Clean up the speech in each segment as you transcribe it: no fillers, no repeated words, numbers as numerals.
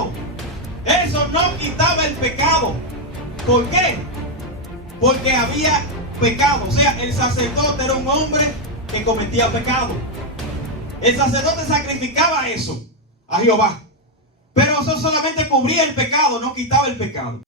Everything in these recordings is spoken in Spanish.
pecado. Eso no quitaba el pecado. ¿Por qué? Porque había pecado. O sea, el sacerdote era un hombre que cometía pecado. El sacerdote sacrificaba eso a Jehová. Pero eso solamente cubría el pecado, no quitaba el pecado.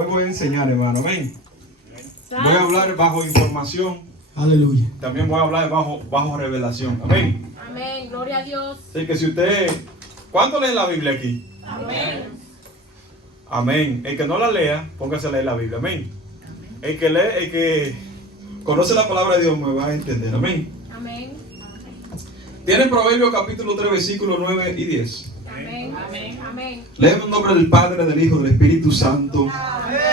Hoy voy a enseñar, hermano, amén. Voy a hablar bajo información. Aleluya. También voy a hablar bajo revelación, amén. Amén, gloria a Dios. Así que si usted, ¿cuánto lee la Biblia aquí? Amén. Amén. El que no la lea, póngase a leer la Biblia, amén. El que lee, el que conoce la palabra de Dios me va a entender, amén. Amén. Tiene Proverbios capítulo 3, versículos 9 y 10. Amén. Amén. Amén. Leemos en nombre del Padre, del Hijo, del Espíritu Santo.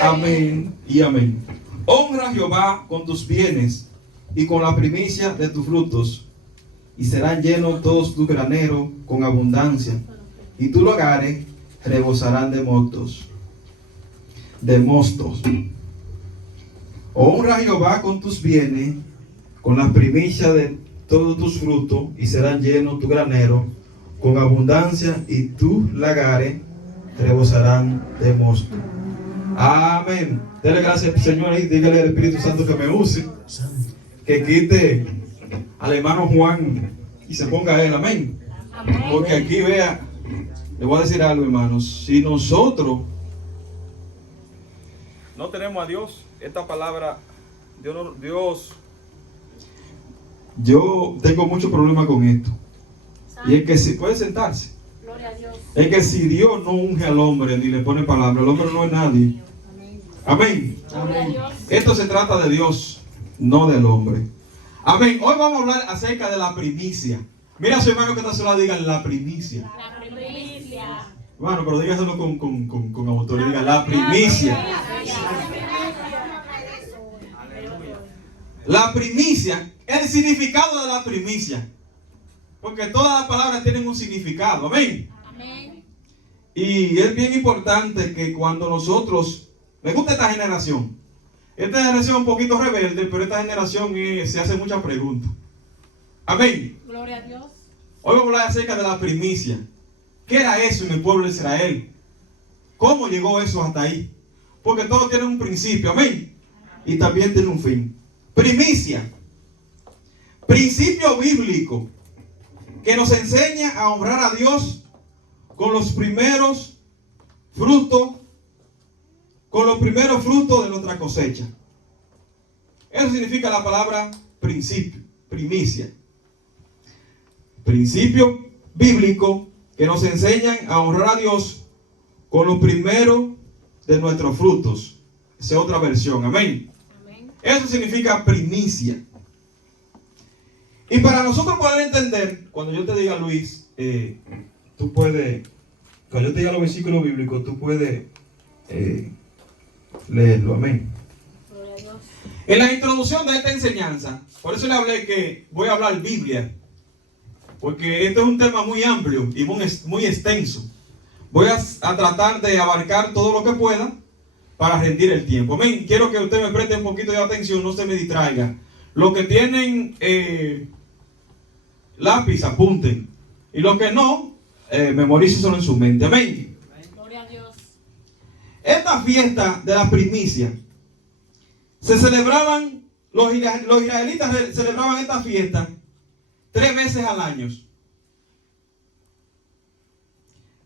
Amén y amén. Honra a Jehová con tus bienes y con la primicia de tus frutos, y serán llenos todos tus graneros con abundancia, y tus lagares rebosarán de mostos. Honra a Jehová con tus bienes, con la primicia de todos tus frutos, y serán llenos tus graneros con abundancia, y tus lagares rebosarán de mosto. Amén. Dele gracias al Señor y dígale al Espíritu Santo que me use, que quite al hermano Juan y se ponga a él. Amén. Porque aquí vea, le voy a decir algo, hermanos. Si nosotros no tenemos a Dios, esta palabra, yo tengo mucho problema con esto. Y es que si puede sentarse. Gloria a Dios. Es que si Dios no unge al hombre ni le pone palabra, el hombre no es nadie. Amén. Gloria a Dios. Esto se trata de Dios, no del hombre. Amén. Hoy vamos a hablar acerca de la primicia. Mira a su hermano que está sola, diga la primicia. La primicia. Bueno, pero dígaselo con autoridad. Diga la primicia. La primicia, el significado de la primicia. Porque todas las palabras tienen un significado. Amén. Amén. Y es bien importante que cuando nosotros, me gusta esta generación. Esta generación es un poquito rebelde, pero esta generación se hace muchas preguntas. Amén. Gloria a Dios. Hoy vamos a hablar acerca de la primicia. ¿Qué era eso en el pueblo de Israel? ¿Cómo llegó eso hasta ahí? Porque todo tiene un principio, amén. Y también tiene un fin. Primicia. Principio bíblico que nos enseña a honrar a Dios con los primeros frutos, de nuestra cosecha. Eso significa la palabra principio, primicia. Principio bíblico que nos enseñan a honrar a Dios con los primeros de nuestros frutos. Esa es otra versión, amén. Amén. Eso significa primicia. Y para nosotros poder entender, cuando yo te diga, Luis, tú puedes, cuando yo te diga los versículos bíblicos, tú puedes leerlo, amén. Gloria a Dios. En la introducción de esta enseñanza, por eso le hablé que voy a hablar Biblia, porque este es un tema muy amplio y muy extenso. Voy a tratar de abarcar todo lo que pueda para rendir el tiempo. Amén. Quiero que usted me preste un poquito de atención, no se me distraiga. Los que tienen lápiz, apunten. Y los que no, memorícenselo en su mente. Amén. Gloria a Dios. Esta fiesta de la primicia se celebraban, los israelitas celebraban esta fiesta 3 veces al año.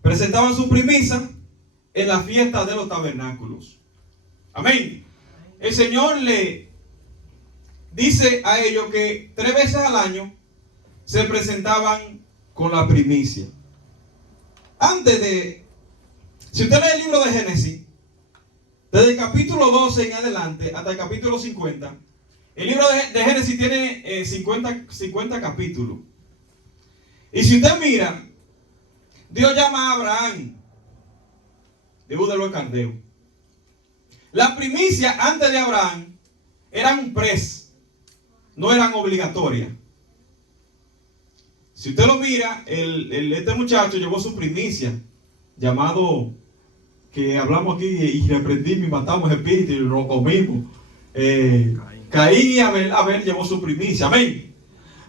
Presentaban su primicia en la fiesta de los tabernáculos. Amén. El Señor le dice a ellos que 3 veces al año se presentaban con la primicia. Si usted lee el libro de Génesis, desde el capítulo 12 en adelante hasta el capítulo 50, el libro de Génesis tiene 50 capítulos. Y si usted mira, Dios llama a Abraham de Ur de los Caldeos. Las primicias antes de Abraham eran un pres, no eran obligatorias. Si usted lo mira, este muchacho llevó su primicia, llamado, que hablamos aquí, y reprendimos y matamos espíritu y lo comimos. Caín y Abel llevó su primicia, amén.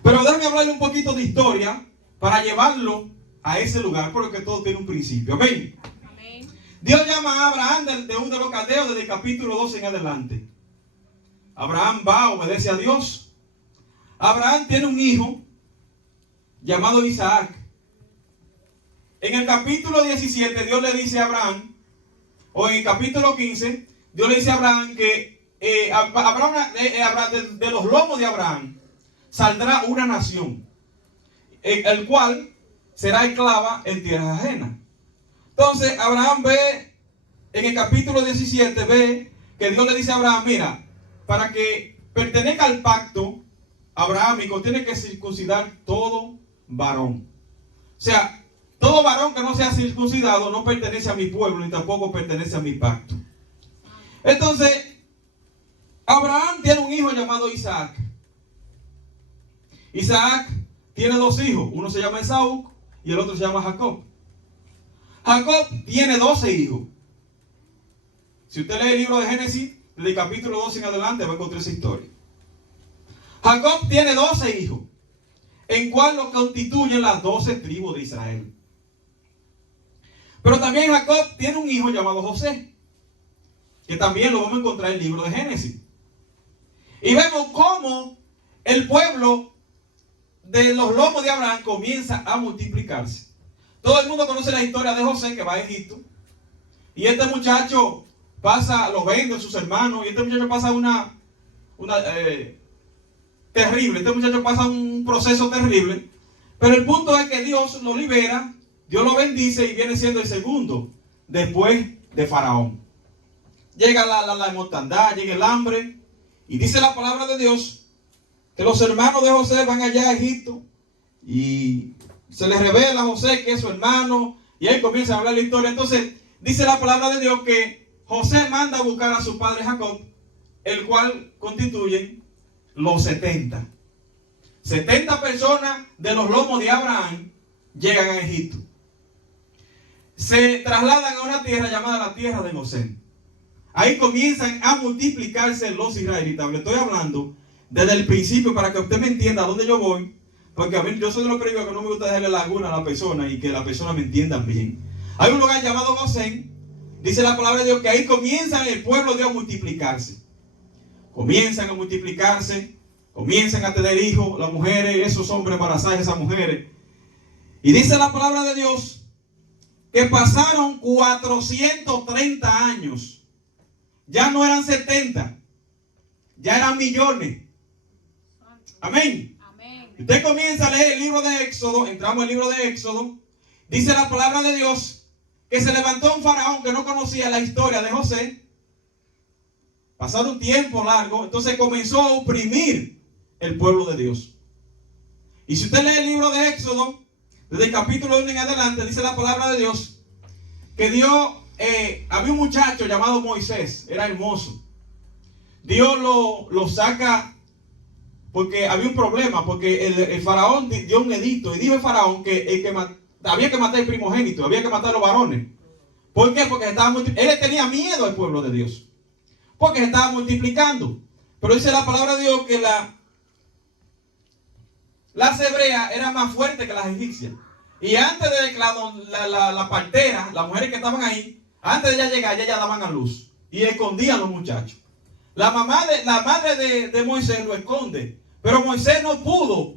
Pero déjame hablarle un poquito de historia para llevarlo a ese lugar, porque todo tiene un principio, amén. Amén. Dios llama a Abraham de Ur de los Caldeos desde el capítulo 12 en adelante. Abraham va, obedece a Dios. Abraham tiene un hijo llamado Isaac. En el capítulo 17 Dios le dice a Abraham, o en el capítulo 15, Dios le dice a Abraham que de los lomos de Abraham saldrá una nación, el cual será esclava en tierras ajenas. Entonces Abraham ve, en el capítulo 17, ve que Dios le dice a Abraham, mira, para que pertenezca al pacto abrahámico, tiene que circuncidar todo varón. O sea, todo varón que no sea circuncidado no pertenece a mi pueblo ni tampoco pertenece a mi pacto. Entonces, Abraham tiene un hijo llamado Isaac. Isaac tiene dos hijos, uno se llama Esaú y el otro se llama Jacob. Jacob tiene 12 hijos. Si usted lee el libro de Génesis, desde el capítulo 12 en adelante, va a encontrar esa historia. Jacob tiene 12 hijos, en cual lo constituyen las 12 tribus de Israel. Pero también Jacob tiene un hijo llamado José, que también lo vamos a encontrar en el libro de Génesis. Y vemos cómo el pueblo de los lomos de Abraham comienza a multiplicarse. Todo el mundo conoce la historia de José, que va a Egipto. Y este muchacho pasa, lo venden sus hermanos, y este muchacho pasa terrible. Este muchacho pasa un proceso terrible. Pero el punto es que Dios lo libera, Dios lo bendice y viene siendo el segundo después de Faraón. Llega la mortandad, llega el hambre. Y dice la palabra de Dios que los hermanos de José van allá a Egipto. Y se les revela a José que es su hermano. Y ahí comienza a hablar la historia. Entonces dice la palabra de Dios que José manda a buscar a su padre Jacob, el cual constituye los 70. 70 personas de los lomos de Abraham llegan a Egipto. Se trasladan a una tierra llamada la tierra de Gosén. Ahí comienzan a multiplicarse los israelitas. Le estoy hablando desde el principio para que usted me entienda a dónde yo voy. Porque a mí, yo soy de los primeros que no me gusta dejarle laguna a la persona y que la persona me entienda bien. Hay un lugar llamado Gosén. Dice la palabra de Dios que ahí comienzan el pueblo de Dios a multiplicarse. Comienzan a multiplicarse. Comienzan a tener hijos, las mujeres, esos hombres embarazadas, esas mujeres. Y dice la palabra de Dios que pasaron 430 años. Ya no eran 70, ya eran millones. Amén. Amén. Usted comienza a leer el libro de Éxodo, entramos al libro de Éxodo, dice la palabra de Dios que se levantó un faraón que no conocía la historia de José. Pasaron un tiempo largo, entonces comenzó a oprimir el pueblo de Dios. Y si usted lee el libro de Éxodo, desde el capítulo 1 en adelante, dice la palabra de Dios que Dios, había un muchacho llamado Moisés, era hermoso. Dios lo saca porque había un problema, porque el faraón dio un edicto y dijo el faraón que había que matar el primogénito, había que matar a los varones. ¿Por qué? Porque él tenía miedo al pueblo de Dios, porque se estaba multiplicando. Pero dice la palabra de Dios que las hebreas eran más fuertes que las egipcias. Y antes de que la partera, las mujeres que estaban ahí, antes de ella llegar, ya daban a luz y escondían a los muchachos. La madre de Moisés lo esconde, pero Moisés no pudo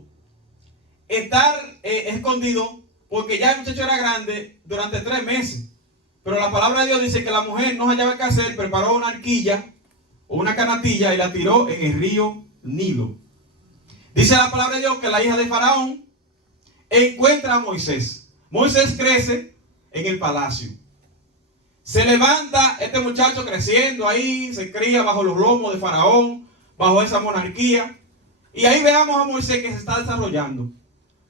estar escondido porque ya el muchacho era grande durante 3 meses. Pero la palabra de Dios dice que la mujer no hallaba qué hacer, preparó una arquilla o una canastilla y la tiró en el río Nilo. Dice la palabra de Dios que la hija de Faraón encuentra a Moisés. Moisés crece en el palacio. Se levanta este muchacho creciendo ahí, se cría bajo los lomos de Faraón, bajo esa monarquía. Y ahí veamos a Moisés que se está desarrollando.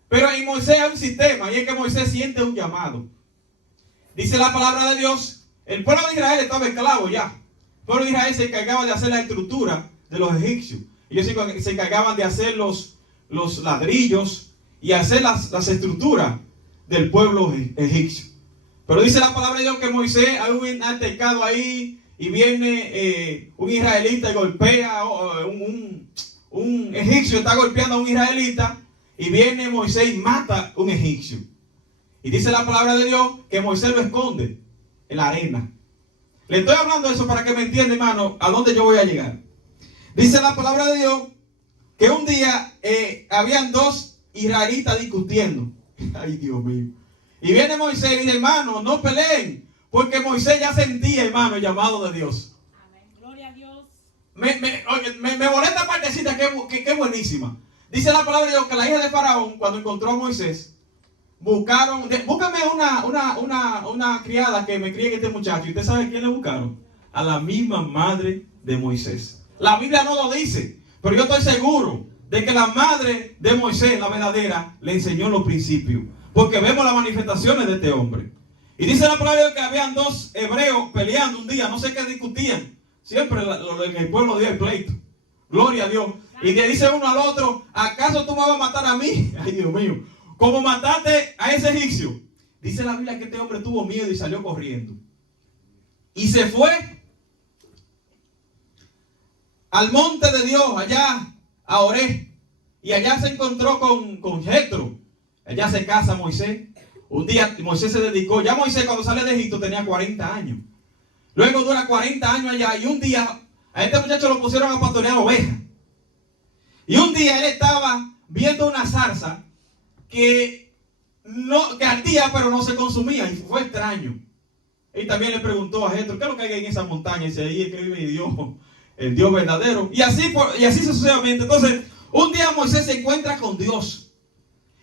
Pero en Moisés hay un sistema, y es que Moisés siente un llamado. Dice la palabra de Dios, el pueblo de Israel estaba esclavo ya. El pueblo de Israel se encargaba de hacer la estructura de los egipcios. Ellos se encargaban de hacer los ladrillos y hacer las estructuras del pueblo egipcio. Pero dice la palabra de Dios que Moisés hay un altercado ahí y viene un israelita y golpea, un egipcio está golpeando a un israelita y viene Moisés y mata a un egipcio. Y dice la palabra de Dios que Moisés lo esconde en la arena. Le estoy hablando de eso para que me entienda, hermano, a dónde yo voy a llegar. Dice la palabra de Dios que un día habían dos israelitas discutiendo. Ay, Dios mío. Y viene Moisés y dice, hermano, no peleen, porque Moisés ya sentía, hermano, el llamado de Dios. Amén. Gloria a Dios. Me volé esta partecita que es buenísima. Dice la palabra de Dios que la hija de Faraón, cuando encontró a Moisés, búscame una criada que me críe este muchacho. ¿Y usted sabe a quién le buscaron? A la misma madre de Moisés. La Biblia no lo dice, pero yo estoy seguro de que la madre de Moisés, la verdadera, le enseñó los principios. Porque vemos las manifestaciones de este hombre. Y dice la palabra de Dios que habían dos hebreos peleando un día, no sé qué discutían. Siempre en el pueblo de Dios hay pleito. Gloria a Dios. Y le dice uno al otro, ¿acaso tú me vas a matar a mí? Ay, Dios mío. Como mataste a ese egipcio. Dice la Biblia que este hombre tuvo miedo y salió corriendo. Y se fue al monte de Dios, allá a Oré. Y allá se encontró con Jetro. Allá se casa Moisés. Un día Moisés se dedicó. Ya Moisés cuando sale de Egipto tenía 40 años. Luego dura 40 años allá. Y un día a este muchacho lo pusieron a pastorear ovejas. Y un día él estaba viendo una zarza que ardía pero no se consumía. Y fue extraño. Y también le preguntó a Jetro, ¿qué es lo que hay en esa montaña? Y dice, ahí es que vive Dios, el Dios verdadero. Y así sucesivamente. Entonces, un día Moisés se encuentra con Dios.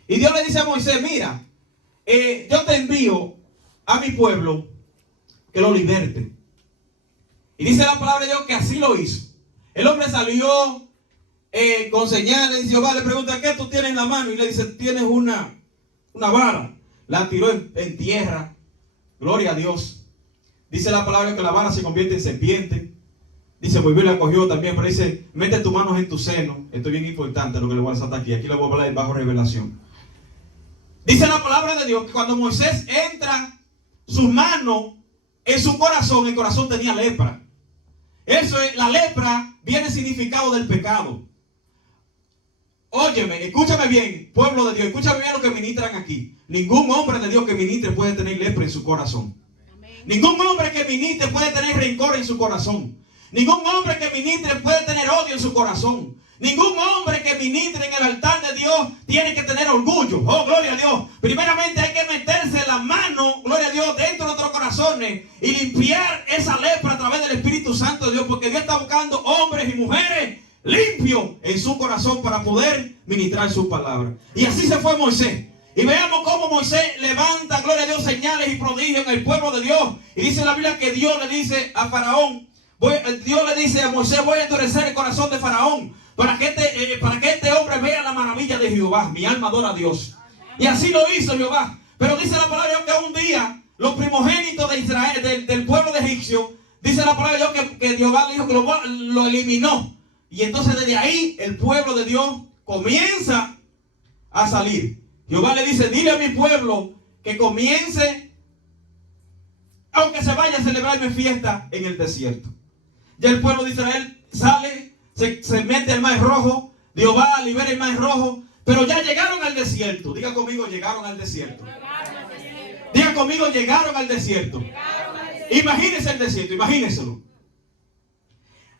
Y Dios le dice a Moisés, mira, yo te envío a mi pueblo que lo liberte. Y dice la palabra de Dios que así lo hizo. El hombre salió con señales. Y Jehová le pregunta, ¿qué tú tienes en la mano? Y le dice, tienes una vara. La tiró en tierra. Gloria a Dios. Dice la palabra que la vara se convierte en serpiente. Dice, volvió y la cogió también. Pero dice, mete tus manos en tu seno. Esto es bien importante lo que le voy a saltar aquí. Aquí le voy a hablar bajo revelación. Dice la palabra de Dios que cuando Moisés entra sus manos en su corazón, el corazón tenía lepra. Eso es, la lepra viene significado del pecado. Óyeme, escúchame bien, pueblo de Dios, escúchame bien lo que ministran aquí. Ningún hombre de Dios que ministre puede tener lepra en su corazón. Amén. Ningún hombre que ministre puede tener rencor en su corazón. Ningún hombre que ministre puede tener odio en su corazón. Ningún hombre que ministre en el altar de Dios tiene que tener orgullo. Oh, gloria a Dios. Primeramente hay que meterse la mano, gloria a Dios, dentro de nuestros corazones y limpiar esa lepra a través del Espíritu Santo de Dios. Porque Dios está buscando hombres y mujeres limpios en su corazón para poder ministrar su palabra. Y así se fue Moisés. Y veamos cómo Moisés levanta, gloria a Dios, señales y prodigios en el pueblo de Dios. Y dice la Biblia que Dios le dice a Faraón, Dios le dice a Moisés, voy a endurecer el corazón de Faraón para que este hombre vea la maravilla de Jehová. Mi alma adora a Dios. Y así lo hizo Jehová. Pero dice la palabra de Dios que un día los primogénitos de Israel, del pueblo de Egipcio, dice la palabra de Dios que Jehová le dijo que lo eliminó. Y entonces desde ahí el pueblo de Dios comienza a salir. Jehová le dice, dile a mi pueblo que comience, aunque se vaya a celebrarme fiesta en el desierto. Ya el pueblo de Israel sale, se mete al mar rojo. Jehová libera el mar rojo. Pero ya llegaron al desierto. Diga conmigo, llegaron al desierto. Diga conmigo, llegaron al desierto. Imagínense el desierto, imagínenselo.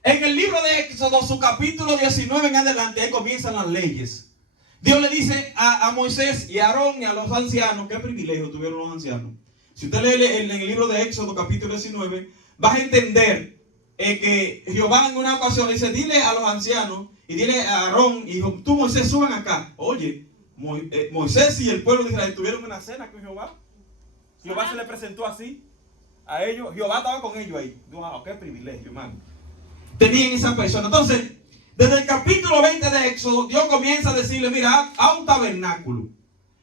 En el libro de Éxodo, su capítulo 19 en adelante, ahí comienzan las leyes. Dios le dice a Moisés y a Aarón y a los ancianos, qué privilegio tuvieron los ancianos. Si usted lee en el libro de Éxodo, capítulo 19, vas a entender que Jehová en una ocasión le dice, dile a los ancianos y dile a Aarón y tú, Moisés, suban acá. Oye, Moisés y el pueblo de Israel tuvieron una cena con Jehová. Jehová se le presentó así a ellos. Jehová estaba con ellos ahí. Wow, qué privilegio, hermano. Tenían esa persona. Entonces, desde el capítulo 20 de Éxodo, Dios comienza a decirle, mira, haz un tabernáculo.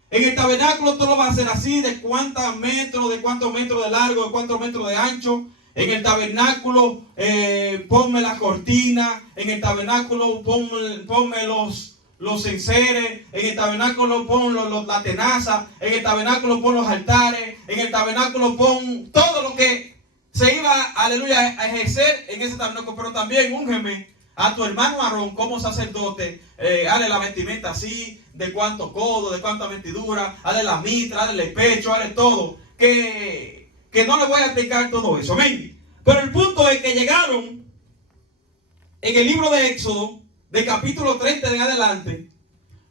En el tabernáculo tú lo vas a hacer así, de cuántos metros de largo, de cuántos metros de ancho. En el tabernáculo ponme la cortina. En el tabernáculo ponme los enseres. En el tabernáculo pon la tenaza. En el tabernáculo pon los altares. En el tabernáculo pon todo lo que se iba, aleluya, a ejercer en ese tabernáculo. Pero también úngeme a tu hermano Aarón como sacerdote, hazle la vestimenta así, de cuánto codo, de cuánta vestidura, hazle la mitra, hazle el pecho, hazle todo, que no le voy a explicar todo eso, amén. Pero el punto es que llegaron en el libro de Éxodo, del capítulo 30 en adelante,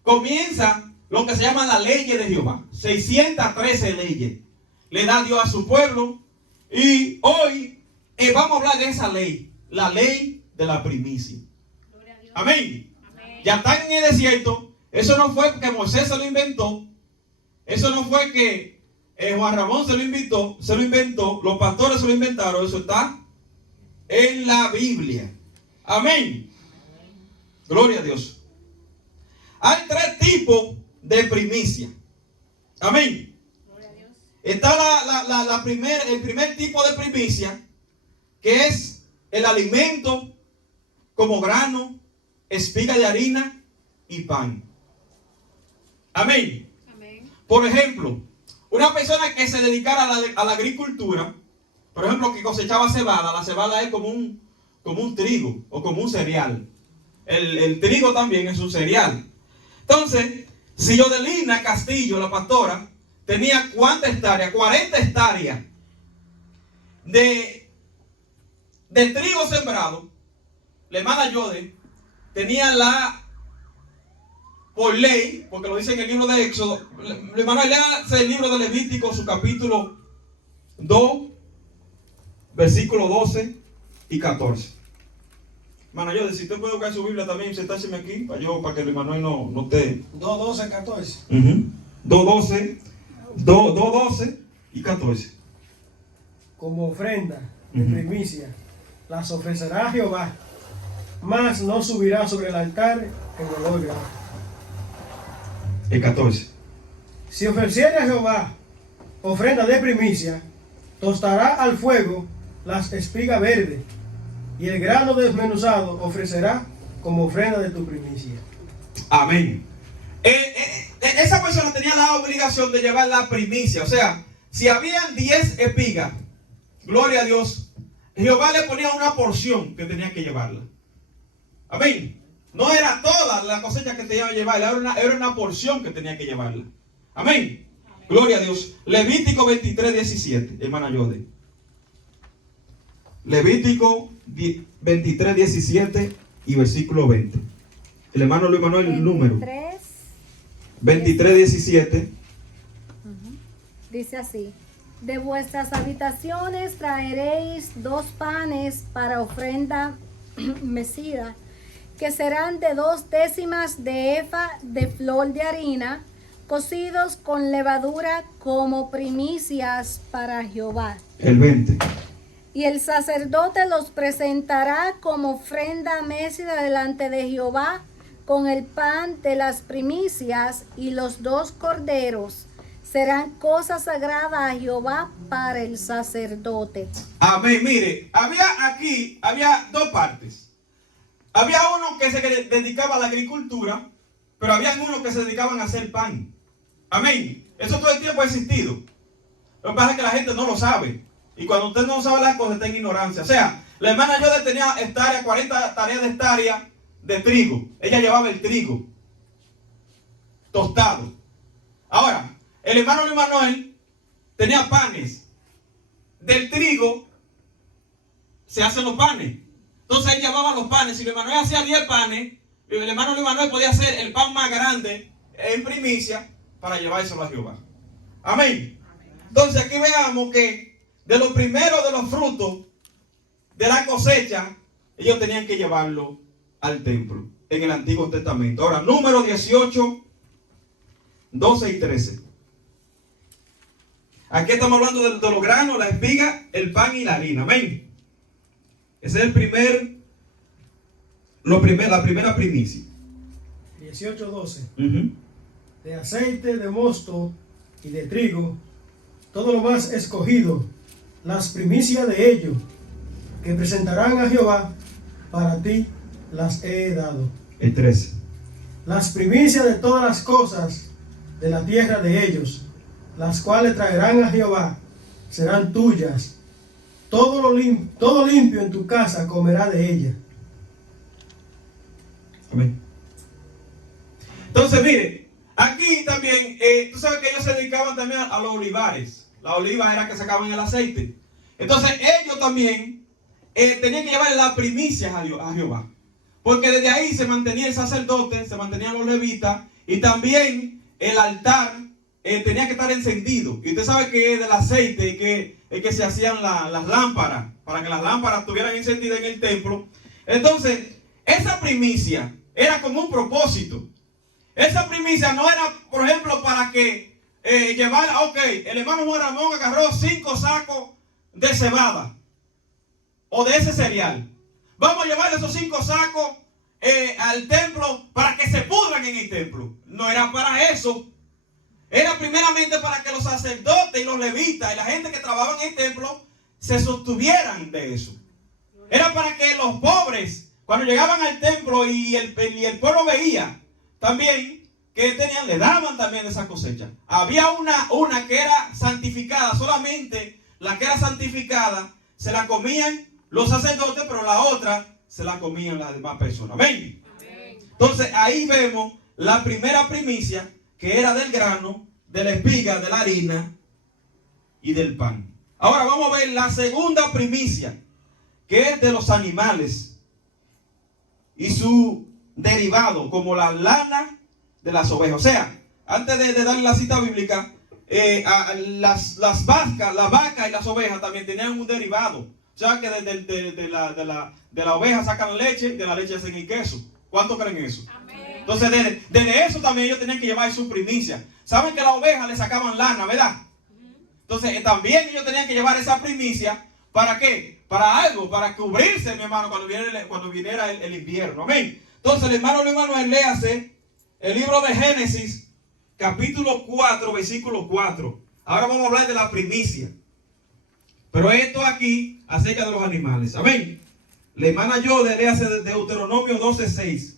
comienza lo que se llama la ley de Jehová, 613 leyes, le da Dios a su pueblo, y hoy vamos a hablar de esa ley, la ley de la primicia. Amén. Amén. Ya están en el desierto. Eso no fue que Moisés se lo inventó. Eso no fue que Juan Ramón se lo inventó. Los pastores se lo inventaron. Eso está en la Biblia. Amén. Gloria a Dios. Hay tres tipos de primicia. Amén. Está el primer tipo de primicia, que es el alimento como grano, espiga de harina y pan. Amén. Amén. Por ejemplo, una persona que se dedicara a la agricultura, por ejemplo, que cosechaba cebada, la cebada es como un trigo o como un cereal. El trigo también es un cereal. Entonces, si Yodelina Castillo, la pastora, tenía ¿cuántas hectáreas? 40 hectáreas de trigo sembrado. La hermana Yode tenía por ley, porque lo dice en el libro de Éxodo, la hermana lea el libro de Levítico, su capítulo 2, versículos 12 y 14. Hermana Yode, si usted puede buscar su Biblia también, sentárseme aquí, para que el Manuel no esté. 2, 12, 14. 2, 12 y 14. Como ofrenda de primicia, las ofrecerá a Jehová, mas no subirá sobre el altar en olor grato. El 14. Si ofreciere a Jehová ofrenda de primicia, tostará al fuego las espigas verdes, y el grano desmenuzado ofrecerá como ofrenda de tu primicia. Amén. Esa persona tenía la obligación de llevar la primicia. O sea, si habían 10 espigas, gloria a Dios, Jehová le ponía una porción que tenía que llevarla. Amén. No era toda la cosecha que tenía que llevarla, era una porción que tenía que llevarla. Amén. Amén. Gloria a Dios. Levítico 23, 17, hermana Yode. Levítico 23, 17 y versículo 20. El hermano Luis Manuel, el número 23, 17. Dice así: de vuestras habitaciones traeréis 2 panes para ofrenda mecida, que serán de 2 décimas de efa de flor de harina, cocidos con levadura como primicias para Jehová. El 20. Y el sacerdote los presentará como ofrenda mecida delante de Jehová, con el pan de las primicias y los 2 corderos. Serán cosas sagradas a Jehová para el sacerdote. Amén. Mire, había 2 partes. Había uno que se dedicaba a la agricultura, pero había uno que se dedicaban a hacer pan. Amén. Eso todo el tiempo ha existido. Lo que pasa es que la gente no lo sabe. Y cuando usted no sabe las cosas, está en ignorancia. O sea, la hermana Yode tenía 40 tareas de hectárea de trigo. Ella llevaba el trigo tostado. Ahora, el hermano Luis Manuel tenía panes. Del trigo se hacen los panes. Entonces él llevaba los panes. Si Luis Manuel hacía 10 panes, el hermano Luis Manuel podía hacer el pan más grande en primicia para llevárselo a Jehová. Amén. Entonces aquí veamos que de los primeros de los frutos de la cosecha, ellos tenían que llevarlo al templo en el Antiguo Testamento. Ahora, número 18, 12 y 13. Aquí estamos hablando de los granos, la espiga, el pan y la harina. Amén. Ese es la primera primicia. 18, 12. de aceite de mosto y de trigo, todo lo más escogido, las primicias de ello, que presentarán a Jehová, para ti las he dado. El 13. Las primicias de todas las cosas de la tierra de ellos, las cuales traerán a Jehová, serán tuyas. Todo limpio en tu casa comerá de ella. Amén. Entonces, mire, aquí también, tú sabes que ellos se dedicaban también a los olivares. La oliva era que sacaban el aceite. Entonces, ellos también tenían que llevar las primicias a Jehová. Porque desde ahí se mantenía el sacerdote, se mantenían los levitas, y también el altar tenía que estar encendido. Y usted sabe que del aceite que se hacían las lámparas, para que las lámparas estuvieran encendidas en el templo. Entonces, esa primicia era con un propósito. Esa primicia no era, por ejemplo, para que llevara, ok, el hermano Juan Ramón agarró 5 sacos de cebada o de ese cereal. Vamos a llevar esos 5 sacos al templo para que se pudran en el templo. No era para eso. Era primeramente para que los sacerdotes y los levitas y la gente que trabajaba en el templo se sostuvieran de eso. Era para que los pobres, cuando llegaban al templo y el pueblo veía también que tenían, le daban también de esa cosecha. Había una que era santificada, solamente la que era santificada se la comían los sacerdotes, pero la otra se la comían las demás personas. Amén. Entonces ahí vemos la primera primicia, que era del grano, de la espiga, de la harina y del pan. Ahora vamos a ver la segunda primicia, que es de los animales y su derivado, como la lana de las ovejas. O sea, antes de darle la cita bíblica, las vacas y las ovejas también tenían un derivado. O sea, que de la oveja sacan leche, de la leche hacen el queso. ¿Cuántos creen eso? Amén. Entonces, desde eso también ellos tenían que llevar su primicia. Saben que a la oveja le sacaban lana, ¿verdad? Entonces, también ellos tenían que llevar esa primicia. ¿Para qué? Para algo, para cubrirse, mi hermano, cuando viniera el invierno. Amén. Entonces, el hermano Luis Manuel, léase el libro de Génesis, capítulo 4, versículo 4. Ahora vamos a hablar de la primicia. Pero esto aquí acerca de los animales. Amén. La hermana Yode léase de Deuteronomio 12:6.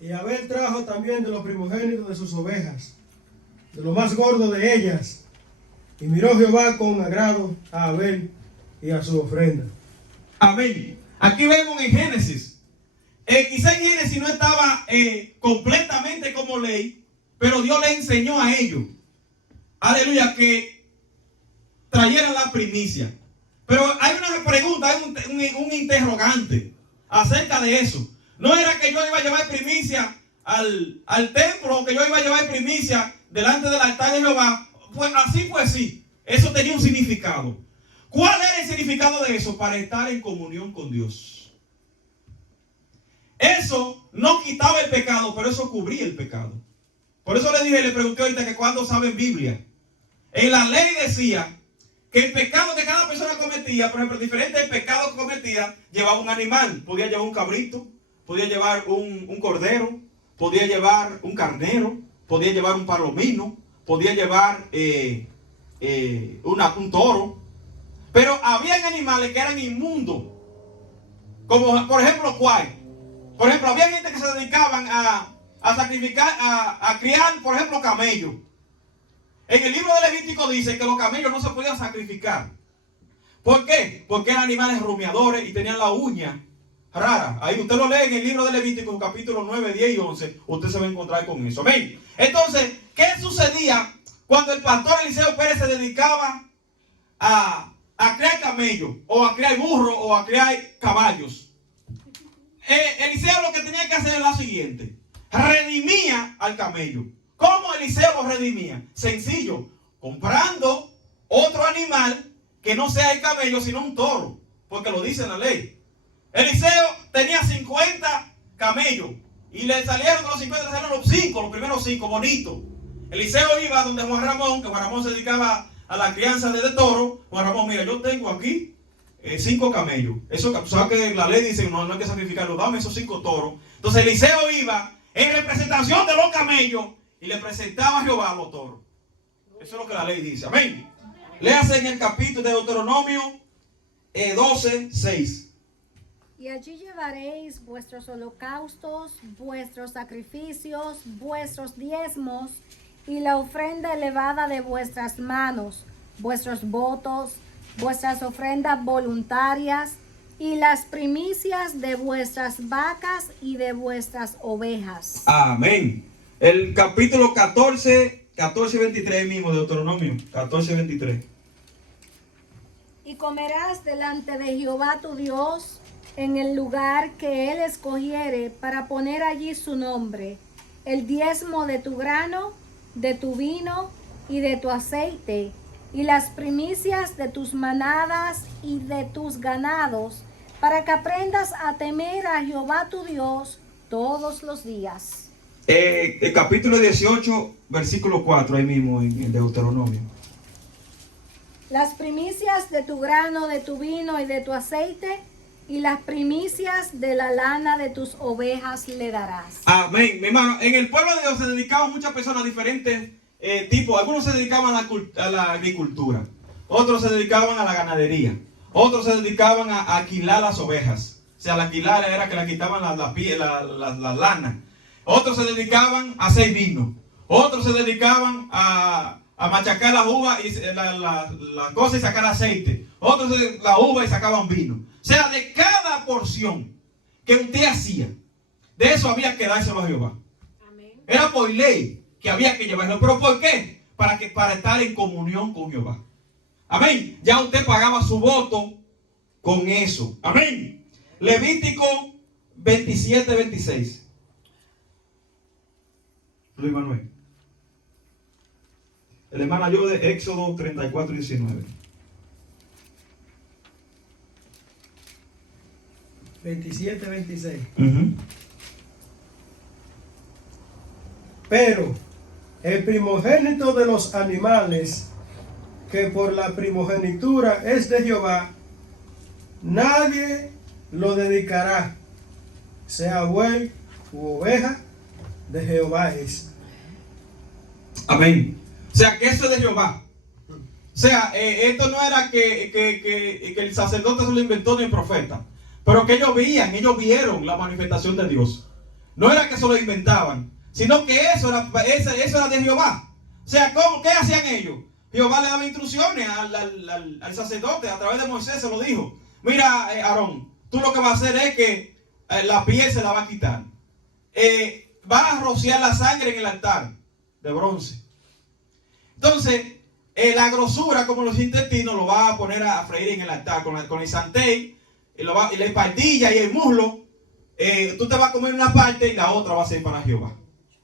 Y Abel trajo también de los primogénitos de sus ovejas, de lo más gordo de ellas. Y miró Jehová con agrado a Abel y a su ofrenda. Amén. Aquí vemos en Génesis. Quizá en Génesis no estaba completamente como ley, pero Dios le enseñó a ellos, aleluya, que trajeran la primicia. Pero hay una pregunta, hay un interrogante acerca de eso. No era que yo iba a llevar primicia al templo, o que yo iba a llevar primicia delante del altar de Jehová. Pues sí, eso tenía un significado. ¿Cuál era el significado de eso? Para estar en comunión con Dios. Eso no quitaba el pecado, pero eso cubría el pecado. Por eso le pregunté ahorita que cuando saben Biblia. En la ley decía que el pecado que cada persona cometía, por ejemplo, diferente del pecado que cometía, llevaba un animal. Podía llevar un cabrito, podía llevar un cordero, podía llevar un carnero, podía llevar un palomino, podía llevar un toro. Pero habían animales que eran inmundos. Como por ejemplo, ¿cuál? Por ejemplo, había gente que se dedicaban a sacrificar, a criar, por ejemplo, camellos. En el libro de Levítico dice que los camellos no se podían sacrificar. ¿Por qué? Porque eran animales rumiadores y tenían la uña rara. Ahí usted lo lee en el libro de Levítico, capítulo 9, 10 y 11. Usted se va a encontrar con eso. Amén. Entonces, ¿qué sucedía cuando el pastor Eliseo Pérez se dedicaba a criar camellos, o a criar burros, o a criar caballos? Eliseo lo que tenía que hacer es lo siguiente: redimía al camello. ¿Cómo Eliseo lo redimía? Sencillo, comprando otro animal que no sea el camello, sino un toro, porque lo dice la ley. Eliseo tenía 50 camellos y le salieron de los 50, le salieron los primeros 5 bonitos. Eliseo iba donde Juan Ramón, que Juan Ramón se dedicaba a la crianza de toro. Juan Ramón, mira, yo tengo aquí 5 camellos. Eso, sabes que la ley dice, no hay que sacrificarlo, dame esos 5 toros. Entonces Eliseo iba en representación de los camellos y le presentaba a Jehová los toros. Eso es lo que la ley dice. Amén. Léase en el capítulo de Deuteronomio 12, 6. Y allí llevaréis vuestros holocaustos, vuestros sacrificios, vuestros diezmos y la ofrenda elevada de vuestras manos, vuestros votos, vuestras ofrendas voluntarias y las primicias de vuestras vacas y de vuestras ovejas. Amén. El capítulo 14, 23 mismo de Deuteronomio, 14, 23. Y comerás delante de Jehová tu Dios en el lugar que él escogiere para poner allí su nombre, el diezmo de tu grano, de tu vino y de tu aceite, y las primicias de tus manadas y de tus ganados, para que aprendas a temer a Jehová tu Dios todos los días. El capítulo 18, versículo 4, ahí mismo en Deuteronomio. Las primicias de tu grano, de tu vino y de tu aceite, y las primicias de la lana de tus ovejas le darás. Amén. Mi hermano, en el pueblo de Dios se dedicaban muchas personas a diferentes tipos. Algunos se dedicaban a la agricultura, otros se dedicaban a la ganadería, otros se dedicaban a alquilar las ovejas. O sea, la alquilar era que le quitaban la lana. Otros se dedicaban a hacer vino. Otros se dedicaban a machacar las uvas y la cosa y sacar aceite. Otros la uva y sacaban vino. O sea, de cada porción que usted hacía, de eso había que dárselo a Jehová. Amén. Era por ley que había que llevarlo. ¿Pero por qué? Para estar en comunión con Jehová. Amén. Ya usted pagaba su voto con eso. Amén. Levítico 27, 26. Luis Manuel. El hermano yo de Éxodo 34, 19. 27, 26. Uh-huh. Pero el primogénito de los animales, que por la primogenitura es de Jehová, nadie lo dedicará, sea buey u oveja, de Jehová es. Amén. O sea, que eso es de Jehová. O sea, esto no era que el sacerdote se lo inventó ni el profeta, pero que ellos vieron la manifestación de Dios. No era que se lo inventaban, sino que eso era de Jehová. O sea, ¿qué hacían ellos? Jehová le daba instrucciones al sacerdote, a través de Moisés se lo dijo. Mira, Aarón, tú lo que vas a hacer es que la piel se la va a quitar. Va a rociar la sangre en el altar de bronce. Entonces, la grosura, como los intestinos, lo va a poner a freír en el altar con el sartén, y la espaldilla y el muslo. Tú te vas a comer una parte y la otra va a ser para Jehová.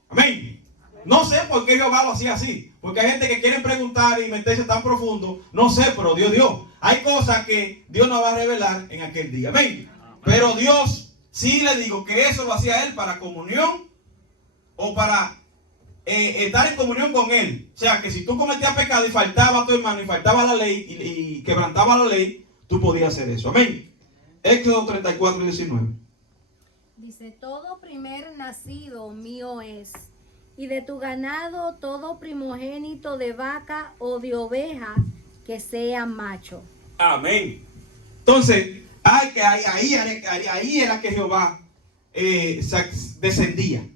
Amén. No sé por qué Jehová lo hacía así, porque hay gente que quiere preguntar y meterse tan profundo. No sé, pero Dios dio. Hay cosas que Dios nos va a revelar en aquel día. Amén. Pero Dios, sí le digo que eso lo hacía Él para comunión o para estar en comunión con Él. O sea, que si tú cometías pecado y faltaba a tu hermano y faltaba la ley y quebrantaba la ley, tú podías hacer eso. Amén. Éxodo 34, 19. Dice, todo primer nacido mío es, y de tu ganado todo primogénito de vaca o de oveja que sea macho. Amén. Entonces, ahí era que Jehová descendía.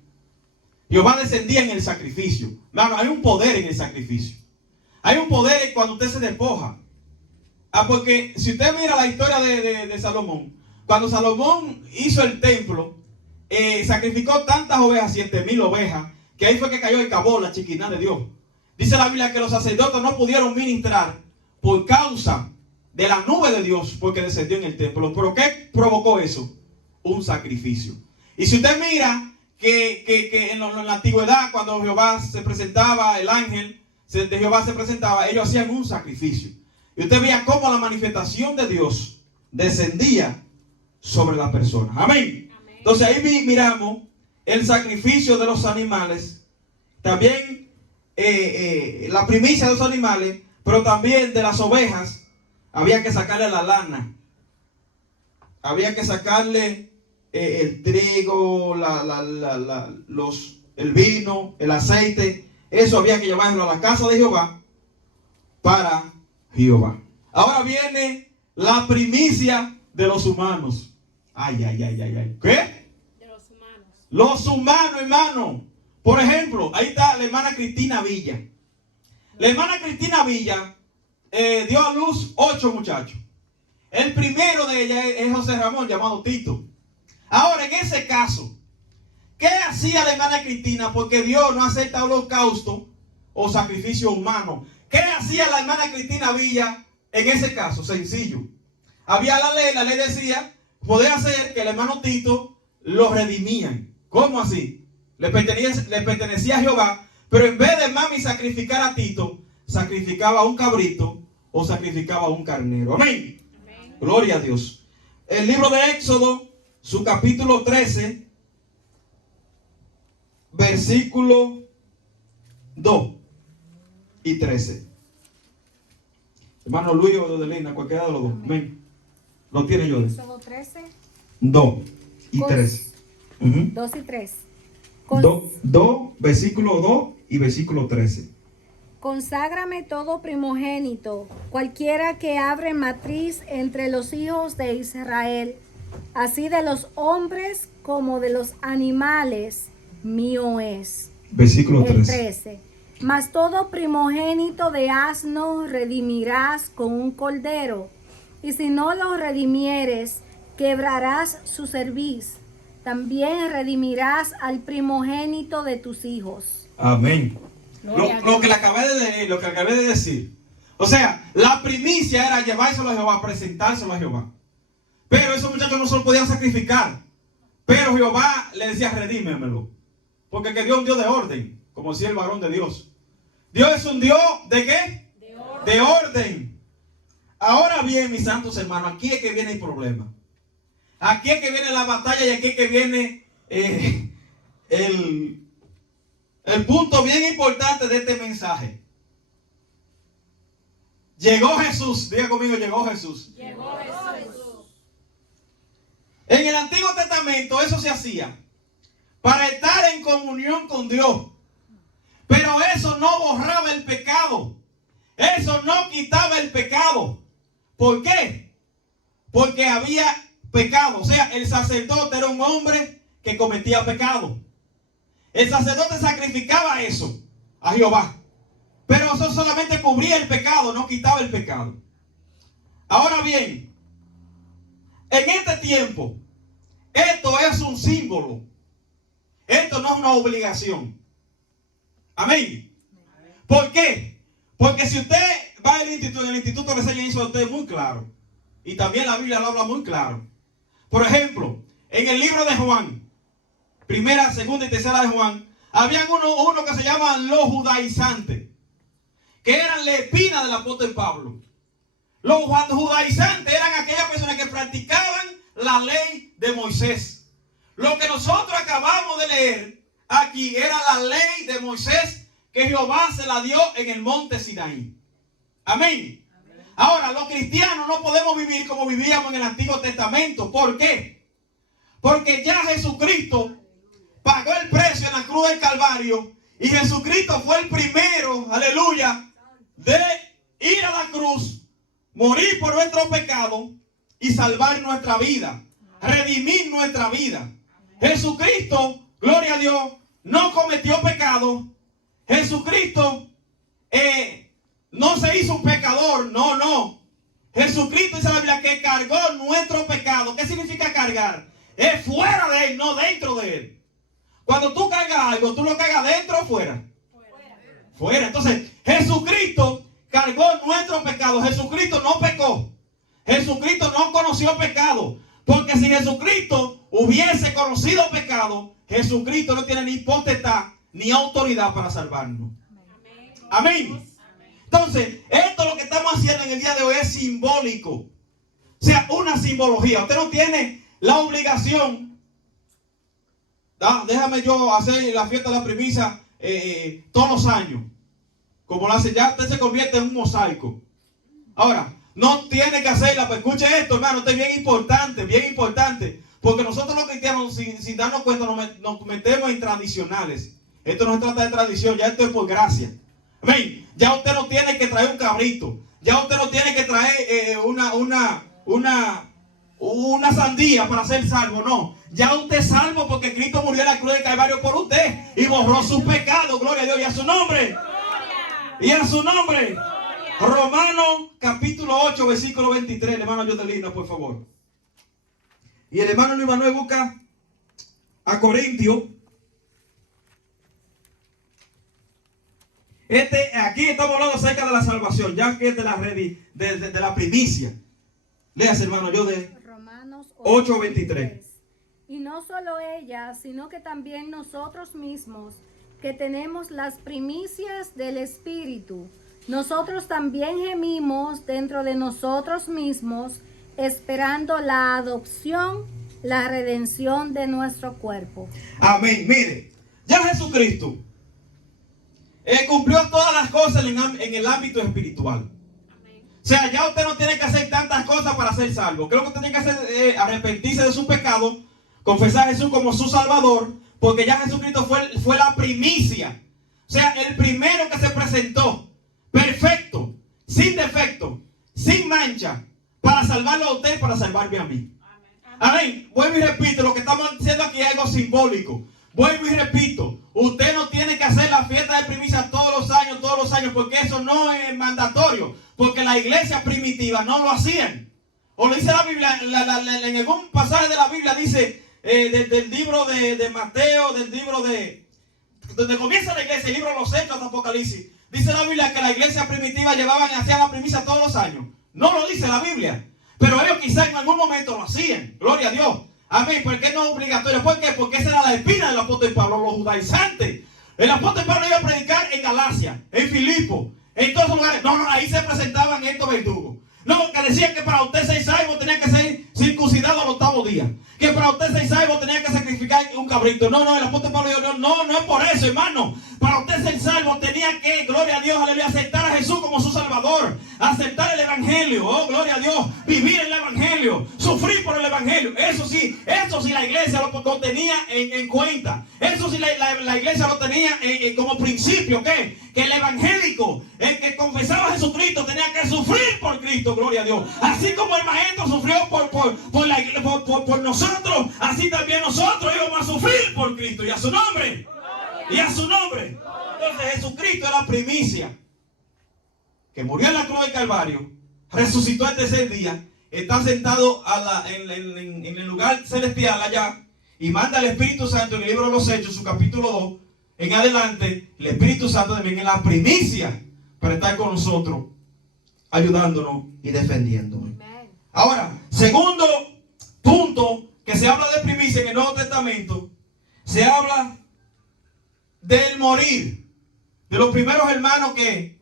Jehová descendía en el sacrificio. Claro, hay un poder en el sacrificio. Hay un poder cuando usted se despoja. Porque si usted mira la historia de Salomón, cuando Salomón hizo el templo, sacrificó tantas ovejas, 7,000 ovejas, que ahí fue que cayó el Cabot, la chiquina de Dios. Dice la Biblia que los sacerdotes no pudieron ministrar por causa de la nube de Dios, porque descendió en el templo. ¿Pero qué provocó eso? Un sacrificio. Y si usted mira que en la antigüedad, cuando Jehová se presentaba, el ángel de Jehová se presentaba, ellos hacían un sacrificio. Y usted veía cómo la manifestación de Dios descendía sobre las personas. Amén. Entonces ahí miramos el sacrificio de los animales, también la primicia de los animales, pero también de las ovejas. Había que sacarle la lana, había que sacarle el trigo, el vino, el aceite, eso había que llevarlo a la casa de Jehová para Jehová. Ahora viene la primicia de los humanos. Ay. ¿Qué? De los humanos. Los humanos, hermano. Por ejemplo, ahí está la hermana Cristina Villa. La hermana Cristina Villa dio a luz 8 muchachos. El primero de ella es José Ramón, llamado Tito. Ahora, en ese caso, ¿qué hacía la hermana Cristina? Porque Dios no acepta holocausto o sacrificio humano. ¿Qué hacía la hermana Cristina Villa en ese caso? Sencillo. Había la ley decía, podía hacer que el hermano Tito lo redimían. ¿Cómo así? Le pertenecía a Jehová, pero en vez de mami sacrificar a Tito, sacrificaba a un cabrito o sacrificaba a un carnero. Amén. Amén. Gloria a Dios. El libro de Éxodo, su capítulo 13, versículo 2 y 13. Hermano Luis o Dodelina, cualquiera de los dos. Amén. Lo tiene yo. Éxodo 13, 2 y Cos- 13. 2 y 3. 2, versículo 2 y versículo 13. Conságrame todo primogénito, cualquiera que abre matriz entre los hijos de Israel, así de los hombres como de los animales, mío es. Versículo El 13. 13. Mas todo primogénito de asno redimirás con un cordero, y si no lo redimieres, quebrarás su cerviz. También redimirás al primogénito de tus hijos. Amén. Gloria a Lo que le acabé de leer, lo que acabé de decir. O sea, la primicia era llevárselo a Jehová, presentárselo a Jehová. Pero esos muchachos no se lo podían sacrificar. Pero Jehová le decía, redímemelo. Porque que Dios es un Dios de orden, como decía el varón de Dios. Dios es un Dios ¿de qué? De orden. De orden. Ahora bien, mis santos hermanos, aquí es que viene el problema. Aquí es que viene la batalla y aquí es que viene el punto bien importante de este mensaje. Llegó Jesús. Diga conmigo, llegó Jesús. Llegó Jesús. En el Antiguo Testamento eso se hacía para estar en comunión con Dios. Pero eso no borraba el pecado. Eso no quitaba el pecado. ¿Por qué? Porque había pecado. O sea, el sacerdote era un hombre que cometía pecado. El sacerdote sacrificaba eso a Jehová. Pero eso solamente cubría el pecado, no quitaba el pecado. Ahora bien, en este tiempo, esto es un símbolo. Esto no es una obligación. Amén. ¿Por qué? Porque si usted va al instituto, en el instituto le enseñan eso a usted muy claro. Y también la Biblia lo habla muy claro. Por ejemplo, en el libro de Juan, primera, segunda y tercera de Juan, habían uno que se llaman los judaizantes, que eran la espina del apóstol Pablo. Los judaizantes eran aquellas personas que practicaban la ley de Moisés. Lo que nosotros acabamos de leer aquí era la ley de Moisés que Jehová se la dio en el monte Sinaí. Amén. Ahora, los cristianos no podemos vivir como vivíamos en el Antiguo Testamento. ¿Por qué? Porque ya Jesucristo pagó el precio en la cruz del Calvario y Jesucristo fue el primero, aleluya, de ir a la cruz, morir por nuestro pecado y salvar nuestra vida, redimir nuestra vida. Jesucristo, gloria a Dios, no cometió pecado. Jesucristo no se hizo un pecador, no. Jesucristo dice la Biblia que cargó nuestro pecado. ¿Qué significa cargar? Es fuera de él, no dentro de él. Cuando tú cargas algo, ¿tú lo cargas dentro o fuera? Fuera. Entonces, Jesucristo cargó nuestro pecado. Jesucristo no pecó. Jesucristo no conoció pecado. Porque si Jesucristo hubiese conocido pecado, Jesucristo no tiene ni potestad ni autoridad para salvarnos. Amén. Entonces, esto lo que estamos haciendo en el día de hoy es simbólico. O sea, una simbología. Usted no tiene la obligación. Déjame yo hacer la fiesta de la primicia todos los años. Como lo hace, ya usted se convierte en un mosaico. Ahora, no tiene que hacerla, pero escuche esto, hermano, esto es bien importante, bien importante. Porque nosotros los cristianos, sin darnos cuenta, nos metemos en tradicionales. Esto no se trata de tradición, ya esto es por gracia. Amén. Ya usted no tiene que traer un cabrito. Ya usted no tiene que traer una sandía para ser salvo. No. Ya usted es salvo porque Cristo murió en la cruz del Calvario por usted y borró sus pecados. Gloria a Dios. Y a su nombre. Gloria. Y a su nombre. Gloria. Romanos capítulo 8, versículo 23. El hermano Yodelina, por favor. Y el hermano Luis Manuel busca a Corintios. Aquí estamos hablando acerca de la salvación, ya que es de la primicia. Léase, hermano, yo de Romanos 8:23. Y no solo ella, sino que también nosotros mismos, que tenemos las primicias del Espíritu, nosotros también gemimos dentro de nosotros mismos, esperando la adopción, la redención de nuestro cuerpo. Amén. Mire, ya Jesucristo cumplió todas las cosas en el ámbito espiritual. O sea, ya usted no tiene que hacer tantas cosas para ser salvo. Creo que usted tiene que hacer arrepentirse de su pecado, confesar a Jesús como su Salvador, porque ya Jesucristo fue la primicia. O sea, el primero que se presentó, perfecto, sin defecto, sin mancha, para salvarlo a usted y para salvarme a mí. Amén. Vuelvo y repito, lo que estamos diciendo aquí es algo simbólico. Vuelvo y repito, usted no tiene que hacer la fiesta de primicia todos los años, porque eso no es mandatorio, porque la iglesia primitiva no lo hacían. O lo dice la Biblia, en algún pasaje de la Biblia dice, del libro de Mateo, del libro donde comienza la iglesia, el libro de los Hechos de Apocalipsis, dice la Biblia que la iglesia primitiva hacía la primicia todos los años. No lo dice la Biblia, pero ellos quizás en algún momento lo hacían. Gloria a Dios. Amén. ¿Por qué no es obligatorio? ¿Por qué? Porque esa era la espina del apóstol Pablo, los judaizantes. El apóstol Pablo iba a predicar en Galacia, en Filipo, en todos los lugares. No, ahí se presentaban estos verdugos. No, que decían que para usted ser salvo tenía que ser circuncidado al 8º día. Que para usted ser salvo tenía que sacrificar un cabrito. No, el apóstol Pablo dijo, no es por eso, hermano. Para usted ser salvo tenía que, gloria a Dios, aleluya, aceptar a Jesús como su Salvador. Aceptar el Evangelio, oh, gloria a Dios. Vivir el Evangelio, sufrir por el Evangelio. Eso sí la iglesia lo tenía en cuenta. Eso sí la iglesia lo tenía como principio, ¿qué? Que el evangélico, el que confesaba a Jesucristo, tenía que sufrir por Cristo, gloria a Dios. Así como el maestro sufrió por nosotros, así también nosotros íbamos a sufrir por Cristo. Y a su nombre. Y a su nombre. Entonces Jesucristo es la primicia, que murió en la cruz del Calvario, resucitó el tercer día, está sentado en el lugar celestial allá, y manda al Espíritu Santo en el libro de los Hechos, su capítulo 2, en adelante. El Espíritu Santo también es la primicia para estar con nosotros, ayudándonos y defendiéndonos. Ahora, segundo punto que se habla de primicia en el Nuevo Testamento, se habla del morir, de los primeros hermanos que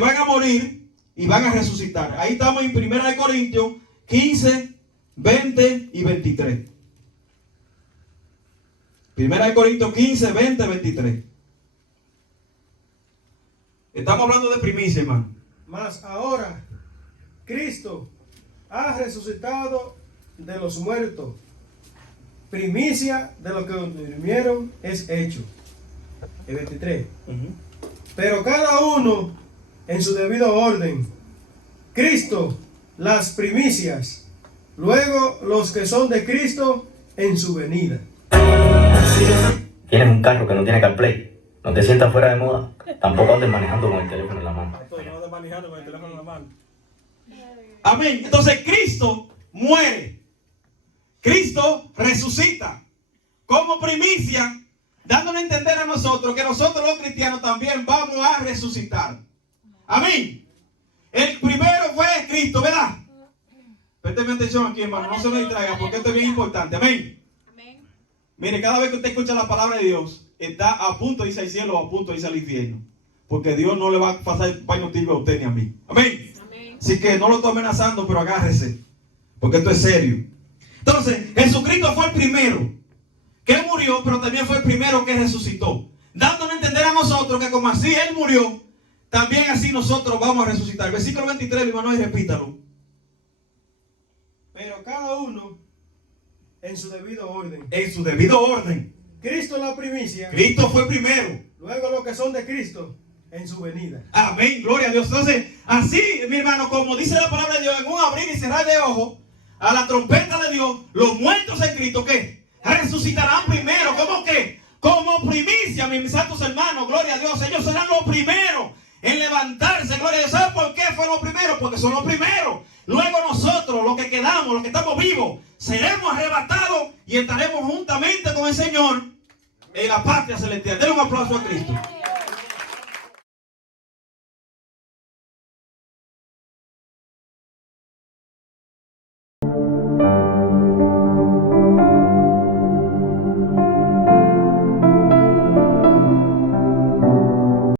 van a morir y van a resucitar. Ahí estamos en 1 Corintios 15, 20 y 23. 1 Corintios 15, 20, 23. Estamos hablando de primicia, hermano. Mas ahora Cristo ha resucitado de los muertos. Primicia de lo que durmieron es hecho. El 23. Pero cada uno en su debido orden. Cristo, las primicias. Luego los que son de Cristo en su venida. Tienes un carro que no tiene CarPlay. No te sientas fuera de moda. Tampoco andes manejando con el teléfono en la mano. Amén. Entonces Cristo muere. Cristo resucita como primicia, dándonos a entender a nosotros que nosotros los cristianos también vamos a resucitar. Amén. El primero fue Cristo, ¿verdad? Présteme atención aquí, hermano, no se me distraiga porque esto es bien importante. Amén. Mire, cada vez que usted escucha la palabra de Dios, está a punto de irse al cielo o a punto de irse al infierno. Porque Dios no le va a pasar el paño tibio a usted ni a mí. Amén. Así que no lo estoy amenazando, pero agárrese, porque esto es serio. Entonces, Jesucristo fue el primero que murió, pero también fue el primero que resucitó, dándonos a entender a nosotros que como así Él murió, también así nosotros vamos a resucitar. Versículo 23, hermano, y repítalo. Pero cada uno en su debido orden. En su debido orden. Cristo la primicia, Cristo fue primero. luego los que son de Cristo en su venida. Amén, gloria a Dios. Entonces, así, mi hermano, como dice la palabra de Dios, en un abrir y cerrar de ojos, a la trompeta de Dios, los muertos en Cristo, ¿qué? Resucitarán primero. ¿Cómo qué? Como primicia, mis santos hermanos, gloria a Dios. Ellos serán los primeros en levantarse, gloria a Dios. ¿Saben por qué fue los primeros? Porque son los primeros. Luego nosotros, los que quedamos, los que estamos vivos, seremos arrebatados y estaremos juntamente con el Señor en la patria celestial. Denle un aplauso a Cristo.